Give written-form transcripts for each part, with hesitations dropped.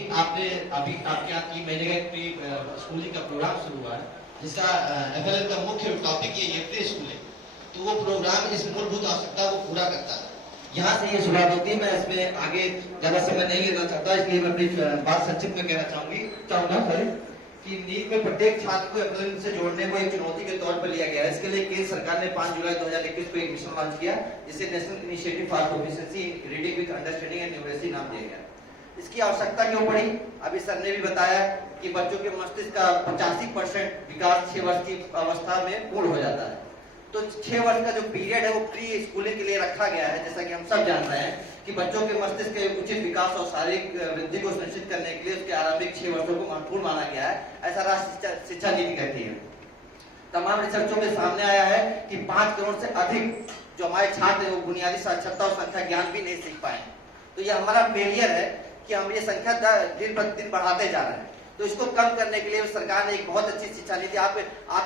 कि आपने अभी आपके यहाँ 3 महीने का एक प्री स्कूलिंग का प्रोग्राम शुरू हुआ है, जिसका FLL का मुख्य टॉपिक ये प्री स्कूल है। तो वो प्रोग्राम इस मूलभूत आवश्यकता को पूरा करता है। यहाँ से ये शुरुआत होती है। मैं इसमें आगे ज्यादा समय नहीं लेना चाहता, इसलिए मैं अपनी बात संक्षिप्त में कहना चाहूंगा कि नीट में प्रत्येक छात्र को FLL से जोड़ने को एक चुनौती के तौर पर लिया गया है। इसके लिए केंद्र सरकार ने 5 जुलाई 2021 को एक मिशन लॉन्च किया, जिसे national initiative for proficiency in reading with understanding and numeracy नाम दिया गया। इसकी आवश्यकता क्यों पड़ी? अभी सर ने भी बताया कि बच्चों के मस्तिष्क का 85% विकास 6 वर्ष की अवस्था में पूर्ण हो जाता है। तो 6 वर्ष का जो पीरियड है वो प्री स्कूलिंग के लिए रखा गया है। जैसा कि हम सब जान रहे हैं कि बच्चों के मस्तिष्क के उचित विकास और शारीरिक वृद्धि को सुनिश्चित करने के लिए उसके आरंभिक 6 वर्षों को महत्वपूर्ण माना गया है, ऐसा राष्ट्रीय शिक्षा नीति कहती है। तमाम रिसर्चों में सामने आया है कि 5 करोड़ से अधिक जो हमारे छात्र हैं वो बुनियादी साक्षरता और संख्या ज्ञान भी नहीं सीख पाए। तो ये हमारा फेलियर है कि हम ये संख्या दिन प्रतिदिन बढ़ाते जा रहे हैं। तो इसको कम करने के लिए सरकार ने एक बहुत अच्छी शिक्षा नीति, आप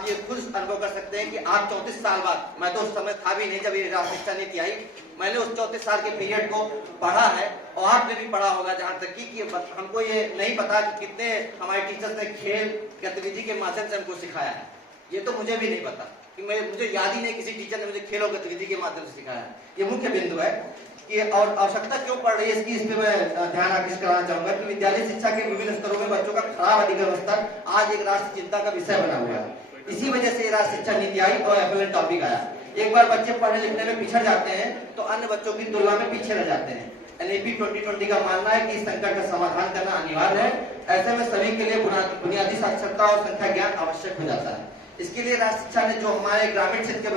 ये खुद अनुभव कर सकते हैं कि आप 34 साल बाद, मैं तो उस समय था भी नहीं जब ये राष्ट्रीय शिक्षा नीति आई, मैंने उस 34 साल के पीरियड को पढ़ा है और आपने भी पढ़ा होगा। जहाँ तक कि हमको ये नहीं पता कि कितने हमारे टीचर्स ने खेल गतिविधि के माध्यम से हमको सिखाया है, ये तो मुझे भी नहीं पता कि मुझे याद ही नहीं किसी टीचर ने मुझे खेल और गतिविधि के माध्यम से सिखाया है। ये मुख्य बिंदु है कि और आवश्यकता क्यों पड़ रही है इसकी, इस पे मैं ध्यान आकर्षित कराना चाहूंगा कि विद्यालय शिक्षा के विभिन्न स्तरों में बच्चों का खराब अधिगम स्तर आज एक राष्ट्रीय चिंता का विषय बना हुआ है। इसी वजह से राष्ट्रीय शिक्षा नीति आई और FLL टॉपिक आया। एक बार बच्चे पढ़ने लिखने में पिछड़ जाते हैं तो अन्य बच्चों की तुलना में पीछे रह जाते हैं। NEP 2020 का मानना है कि इस संकट का समाधान करना अनिवार्य है। ऐसे में सभी के लिए बुनियादी साक्षरता और संख्या ज्ञान आवश्यक हो जाता है। इसके लिए राष्ट्रीय शिक्षा ने जो हमारे ग्रामीण क्षेत्र के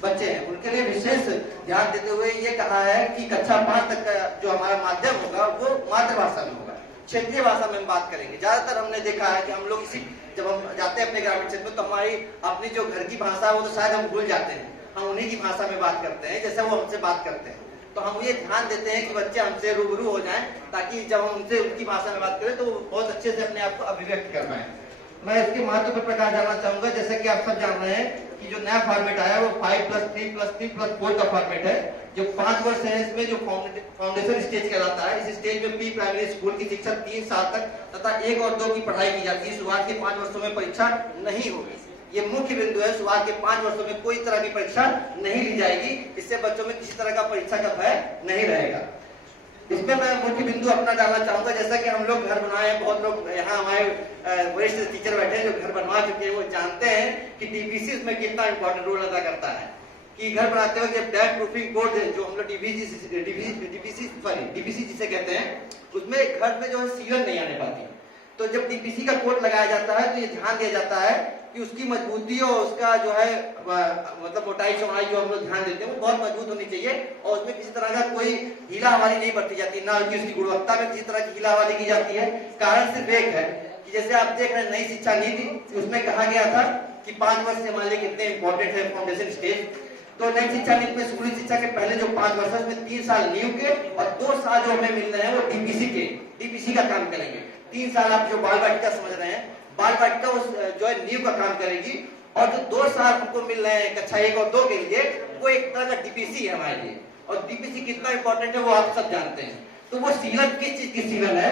बच्चे हैं उनके लिए विशेष ध्यान देते हुए ये कहा है कि कक्षा 5 तक का जो हमारा माध्यम होगा वो मातृभाषा में होगा, क्षेत्रीय भाषा में हम बात करेंगे। ज्यादातर हमने देखा है कि हम लोग जब हम जाते हैं अपने ग्रामीण क्षेत्र में तो हमारी अपनी जो घर की भाषा है वो तो शायद हम भूल जाते हैं, हम उन्हीं की भाषा में बात करते हैं जैसे वो हमसे बात करते हैं। तो हम ये ध्यान देते हैं कि बच्चे हमसे रूबरू हो जाएं ताकि जब हम उनसे उनकी भाषा में बात करें तो वो बहुत अच्छे से अपने आप को अभिव्यक्त कर पाए। मैं इसके महत्व पर प्रकाश डालना चाहूंगा। जैसे कि आप सब जान रहे हैं कि जो नया फॉर्मेट आया वो 5+3+3+4 का फॉर्मेट है। जो 5 वर्ष है इसमें जो फाउंडेशन स्टेज कहलाता है, इस स्टेज में प्री प्राइमरी स्कूल की शिक्षा 3 साल तक तथा 1 और 2 की पढ़ाई की जाती है। शुरुआत के 5 वर्षों में परीक्षा नहीं होगी, ये मुख्य बिंदु है। शुरुआत के 5 वर्षों में कोई तरह की परीक्षा नहीं ली जाएगी, इससे बच्चों में किसी तरह का परीक्षा का भय नहीं रहेगा। इसमें मैं मुख्य बिंदु अपना डालना चाहूंगा। जैसा कि हम लोग घर बनाए हैं, बहुत लोग यहाँ हमारे वरिष्ठ टीचर बैठे हैं जो घर बनवा चुके हैं, वो जानते हैं कि DPC उसमें कितना इंपॉर्टेंट रोल अदा करता है। कि घर बनाते वक्त जब डैम प्रूफिंग कोड जो हम लोग DPC जिसे कहते हैं, उसमें घर में जो है सीलन नहीं आने पाती। तो जब DPC का कोड लगाया जाता है तो ये ध्यान दिया जाता है कि उसकी मजबूती और उसका जो है मतलब मोटाई चौड़ाई जो हम लोग ध्यान देते हैं वो बहुत मजबूत होनी चाहिए और उसमें किसी तरह का कोई हीला हवाली नहीं बरती जाती, ना कि उसकी गुणवत्ता में किसी तरह की हीला हवाली की जाती है। कारण सिर्फ एक है कि जैसे आप देख रहे हैं नई शिक्षा नीति, उसमें कहा गया था कि 5 वर्ष से हमारे लिए कितने इंपॉर्टेंट है फाउंडेशन स्टेज। तो नई शिक्षा नीति में स्कूली शिक्षा के पहले जो 5 वर्ष है उसमें 3 साल नींव के और 2 साल जो हमें मिल रहे हैं वो DPC का काम करेंगे। 3 साल आप जो बाल बालिका समझ रहे हैं, बाल बालिका उस जो है नींव का काम करेगी और जो 2 साल हमको मिल रहे हैं कक्षा 1 और 2 के लिए वो एक तरह का DPC है हमारे लिए। और DPC कितना इंपॉर्टेंट है वो आप सब जानते हैं। तो वो सीलन किस चीज की सीलन है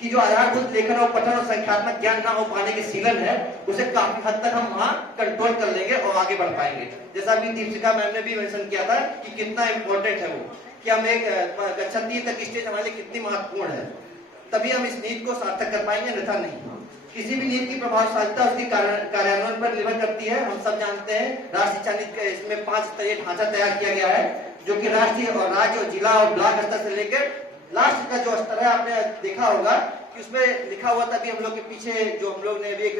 कि जो आधारभूत लेखन और पठन और संख्यात्मक ज्ञान ना हो पाने की सीलन है, उसे काफी हद तक हम वहाँ कंट्रोल कर लेंगे और आगे बढ़ पाएंगे। जैसा अभी दीपिका मैम ने भी मेंशन किया था कि कितना इंपॉर्टेंट है वो, कि हम एक कक्षा 3 तक स्टेज हमारे लिए कितनी महत्वपूर्ण है, तभी हम इस नीति को सार्थक कर पाएंगे, अन्यथा नहीं। किसी भी नीति की प्रभावशीलता उसकी कार्यान्वयन पर निर्भर करती है। हम सब जानते हैं राष्ट्रीय शिक्षा नीति का इसमें 5 स्तरीय ढांचा तैयार किया गया है, जो कि राष्ट्रीय और राज्य और जिला और ब्लॉक स्तर से लेकर लास्ट का जो स्तर है आपने देखा होगा कि उसमें लिखा हुआ था। अभी हम लोग के पीछे जो हम लोग ने भी एक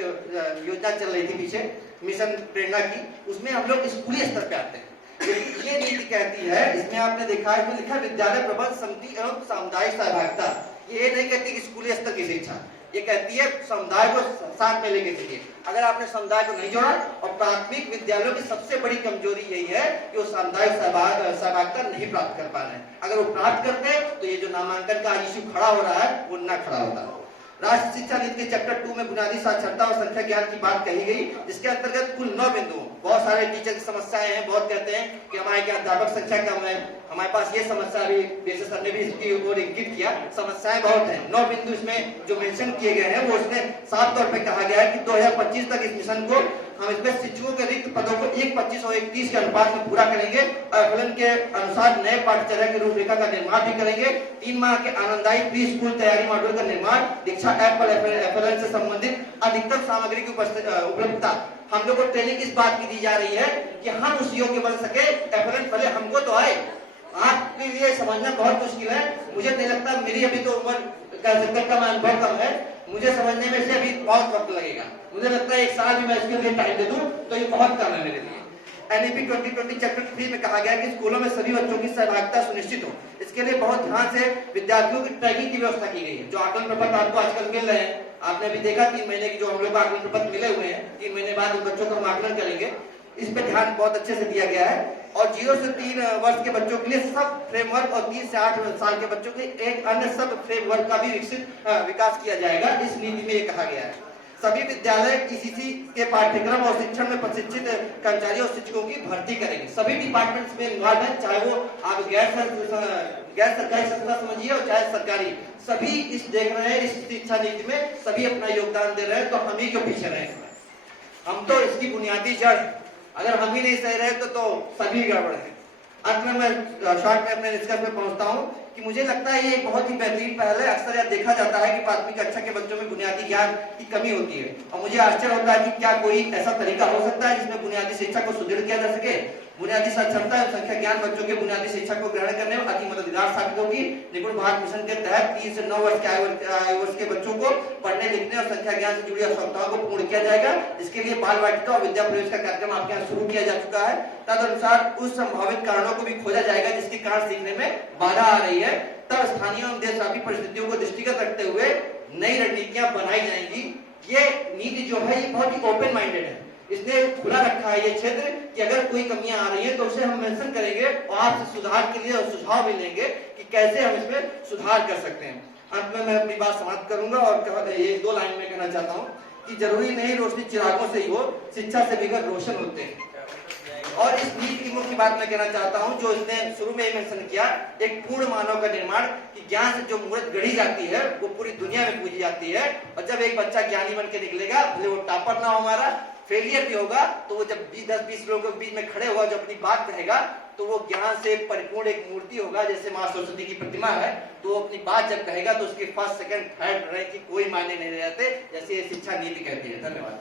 योजना चल रही थी पीछे मिशन प्रेरणा की, उसमें हम लोग स्कूली स्तर पे आते हैं। ये नीति कहती है, इसमें आपने देखा है इसमें लिखा विद्यालय प्रबंध समिति एवं सामुदायिक सहभागिता। ये नहीं कहती कि स्कूली स्तर की शिक्षा, ये कहती है समुदाय को साथ में लेके चलिए। अगर आपने समुदाय को नहीं जोड़ा, और प्राथमिक विद्यालयों की सबसे बड़ी कमजोरी यही है कि वो सामुदायिक सहभागिता नहीं प्राप्त कर पा रहे हैं। अगर वो प्राप्त करते हैं तो ये जो नामांकन का इश्यू खड़ा हो रहा है वो ना खड़ा होता। राष्ट्रीय शिक्षा नीति के चैप्टर 2 में बुनियादी साक्षरता और संख्या ज्ञान की बात कही गई, जिसके अंतर्गत कुल 9 बिंदु। बहुत सारे टीचर की समस्याएं हैं, बहुत कहते हैं कि हमारे यहाँ अध्यापक संख्या कम है, हमारे पास ये समस्या भी, बेसिस सर ने भी इसकी ओर इंगित किया, समस्याएं बहुत हैं। 9 बिंदु इसमें जो मेंशन किए गए हैं वो इसमें साफ तौर पे कहा गया है कि 2025 तक इस मिशन को हम इसमें शिक्षकों के रिक्त पदों को 1:25 और 1:30 के अनुपात में पूरा करेंगे और एफएलएन के अनुसार नए पाठ्यचर्या की रूपरेखा का निर्माण भी करेंगे। 3 माह के आनंददायी प्री स्कूल तैयारी मॉड्यूल का निर्माण, दीक्षा ऐप पर एफएलएन से संबंधित अधिकतम सामग्री की उपलब्धता। हम लोग को ट्रेनिंग इस बात की दी जा रही है कि हम उस योग्य बन सके, एफएलएन भले हमको तो आए, आपके लिए समझना बहुत मुश्किल है। मुझे नहीं लगता, मेरी अभी तो उम्र कह सकते कम, अनुभव कम है, मुझे समझने में से अभी बहुत वक्त लगेगा। मुझे लगता है 1 साल भी मैं इसके लिए टाइम दे दूं तो ये बहुत कम है मेरे लिए। एनईपी 2020 चैप्टर 3 में कहा गया कि स्कूलों में सभी बच्चों की सहभागिता सुनिश्चित हो। इसके लिए बहुत ध्यान से विद्यार्थियों की ट्रैकिंग की व्यवस्था की गई है। जो आकलन प्रपत्र आपको आजकल मिल रहे हैं, आपने अभी देखा 3 महीने की जो हम लोग आकलन प्रपत्र मिले हुए हैं, 3 महीने बाद उन बच्चों का हम आकलन करेंगे, इस पे ध्यान बहुत अच्छे से दिया गया है। और 0 से 3 वर्ष के बच्चों के लिए सब फ्रेमवर्क और 3 से 8 साल के बच्चों के लिए एक अन्य सब फ्रेमवर्क का भी विकास किया जाएगा, इस नीति में ये कहा गया है। सभी विद्यालय ईसीसी के पाठ्यक्रम और शिक्षण में प्रशिक्षित कर्मचारियों और शिक्षकों की भर्ती करेंगे। सभी डिपार्टमेंट्स में इन्वॉल्व है, चाहे वो आप गैर सरकारी संस्था समझिए और चाहे सरकारी, सभी इस देख रहे हैं, इस शिक्षा नीति में सभी अपना योगदान दे रहे हैं। तो हम ही क्यों पीछे रहे? हम तो इसकी बुनियादी जड़, अगर हम ही नहीं सही रहे तो सभी गड़बड़ है। अंत में मैं शॉर्ट में अपने निष्कर्ष पे पहुंचता हूं कि मुझे लगता है ये एक बहुत ही बेहतरीन पहल है। अक्सर यह देखा जाता है कि प्राथमिक कक्षा के बच्चों में बुनियादी ज्ञान की कमी होती है, और मुझे आश्चर्य होता है कि क्या कोई ऐसा तरीका हो सकता है जिसमें बुनियादी शिक्षा को सुदृढ़ किया जा सके। बुनियादी साक्षरता एवं संख्या ज्ञान बच्चों के बुनियादी शिक्षा को ग्रहण करने में अति मददगार साबित होगी। निपुण भारत मिशन के तहत 3 से 9 वर्ष के आयु वर्ष के बच्चों को पढ़ने लिखने और संख्या ज्ञान से जुड़ी आवश्यकताओं को पूर्ण किया जाएगा। इसके लिए बाल वाटिका और विद्या प्रवेश का कार्यक्रम आपके यहाँ शुरू किया जा चुका है। तदनुसार उस संभावित कारणों को भी खोजा जाएगा जिसके कारण सीखने में बाधा आ रही है। तब स्थानीय एवं देशव्यापी परिस्थितियों को दृष्टिगत रखते हुए नई रणनीतियां बनाई जाएंगी। ये नीति जो है ये बहुत ही ओपन माइंडेड है, इसने खुला रखा है ये क्षेत्र कि अगर कोई कमियां आ रही है तो उसे हम मेंशन करेंगे और आपसे सुधार के लिए सुझाव भी लेंगे कि कैसे हम इसमें सुधार कर सकते हैं। अंत में मैं अपनी बात समाप्त करूंगा और ये 2 लाइन में कहना चाहता हूँ कि जरूरी नहीं रोशनी चिरागों से ही हो, शिक्षा से बिगड़ रोशन होते हैं। और इस नीति की मुख्य बात मैं कहना चाहता हूं, जो इसने शुरू में ही मेंशन किया, एक पूर्ण मानव का निर्माण, कि ज्ञान से जो मूर्त गढ़ी जाती है वो पूरी दुनिया में पूजी जाती है। और जब एक बच्चा ज्ञानी बन के निकलेगा, भले वो टॉपर ना हो, हमारा फेलियर भी होगा, तो वो जब 10-20 लोगों के बीच में खड़े हुआ जो अपनी बात कहेगा तो वो ज्ञान से परिपूर्ण एक मूर्ति होगा। जैसे माँ सरस्वती की प्रतिमा है, तो वो अपनी बात जब कहेगा तो उसके फर्स्ट सेकंड थर्ड रैंक की कोई मायने नहीं रहते, जैसे ये शिक्षा नीति कहती है। धन्यवाद।